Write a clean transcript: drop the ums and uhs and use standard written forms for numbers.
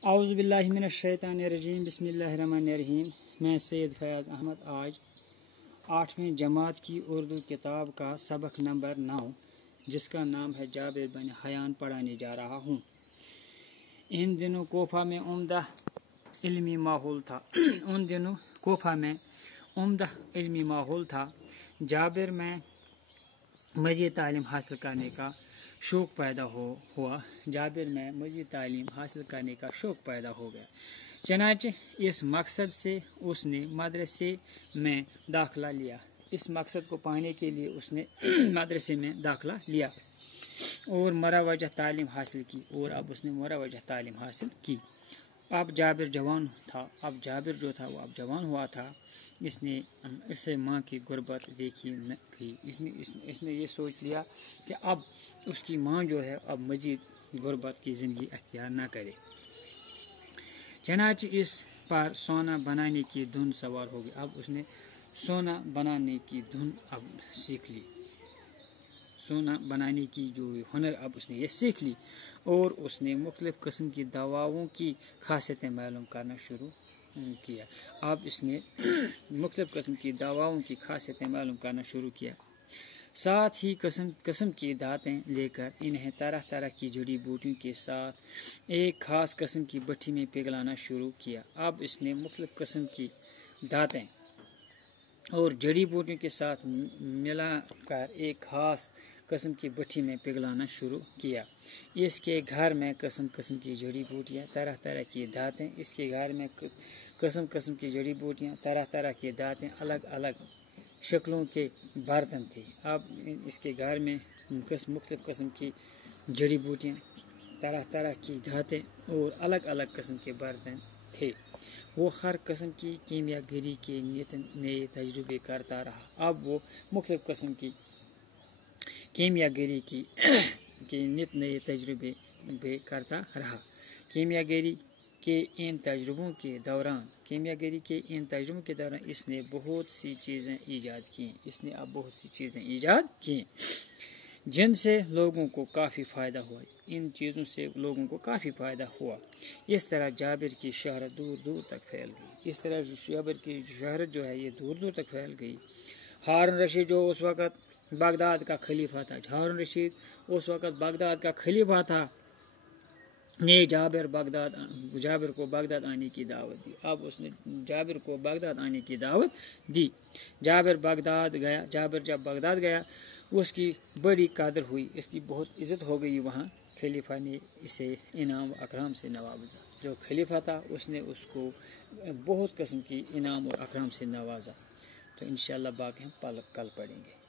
اعوذ باللہ من الشیطان الرجیم بسم اللہ الرحمن الرحیم۔ میں سید فیاض احمد آج 8ویں جماعت کی اردو کتاب کا سبق نمبر 9 جس کا نام ہے جابر بن حیان پڑھانے جا رہا ہوں۔ ان دنوں کوفہ میں عمدہ علمی ماحول تھا۔ جابر میں مزید تعلیم حاصل کرنے کا شوق پیدا ہو گیا۔ چنانچہ اس مقصد سے اس نے مدرسے میں داخلہ لیا۔ اس مقصد کو پانے کے لیے اس نے مدرسے میں داخلہ لیا اور مروجہ تعلیم حاصل کی۔ اب جابر جوان تھا۔ اب جوان ہوا تھا۔ اسے ماں کی غربت دیکھی نہ تھی۔ اس نے یہ سوچ لیا کہ اب اس کی ماں جو ہے اب مزید غربت کی زندگی اختیار نہ کرے۔ چنانچہ اس پر سونا بنانے کی دھن سوار ہو گئی۔ اب اس نے سونا بنانے کی دھن اب سیکھ لی۔ سونا بنانے کی جو ہنر اب اس نے یہ سیکھ لی اور اس نے مختلف قسم کی دواؤں کی خاصیتیں معلوم کرنا شروع کیا۔ ساتھ ہی قسم کی دانتیں لے کر انہیں طرح طرح کی جڑی بوٹیوں کے ساتھ ایک خاص قسم کی بٹھی میں پگھلانا شروع کیا۔ اب اس نے مختلف قسم کی دانتیں اور جڑی بوٹیوں کے ساتھ ملا کر ایک خاص قسم کی بٹھی میں پگھلانا شروع کیا۔ اس کے گھر میں قسم قسم کی جڑی بوٹیاں، طرح طرح کی دانتیں، الگ الگ شکلوں کے برتن تھے۔ اب اس کے گھر میں مختلف قسم کی جڑی بوٹیاں، طرح طرح کی دانتیں اور الگ الگ قسم کے برتن تھے۔ وہ ہر قسم کی کیمیا گری کے نئے تجربے کرتا رہا۔ اب وہ مختلف قسم کی کیمیا گری کے نئے تجربے کرتا رہا۔ کیمیا گری کے ان تجربوں کے دوران اس نے بہت سی چیزیں ایجاد کی جن سے لوگوں کو کافی فائدہ ہوا۔ اس طرح جابر کی شہرت دور دور تک پھیل گئی۔ ہارون رشید جو اس وقت بغداد کا خلیفہ تھا نے جابر کو بغداد آنے کی دعوت دی۔ جابر جب بغداد گیا اس کی بڑی قدر ہوئی، اس کی بہت عزت ہو گئی۔ وہاں خلیفہ نے اسے انعام و اکرام سے نوازا۔ جو خلیفہ تھا اس نے اس کو بہت قسم کی انعام اور اکرام سے نوازا۔ تو انشاءاللہ باقی ہم کل پڑھیں گے۔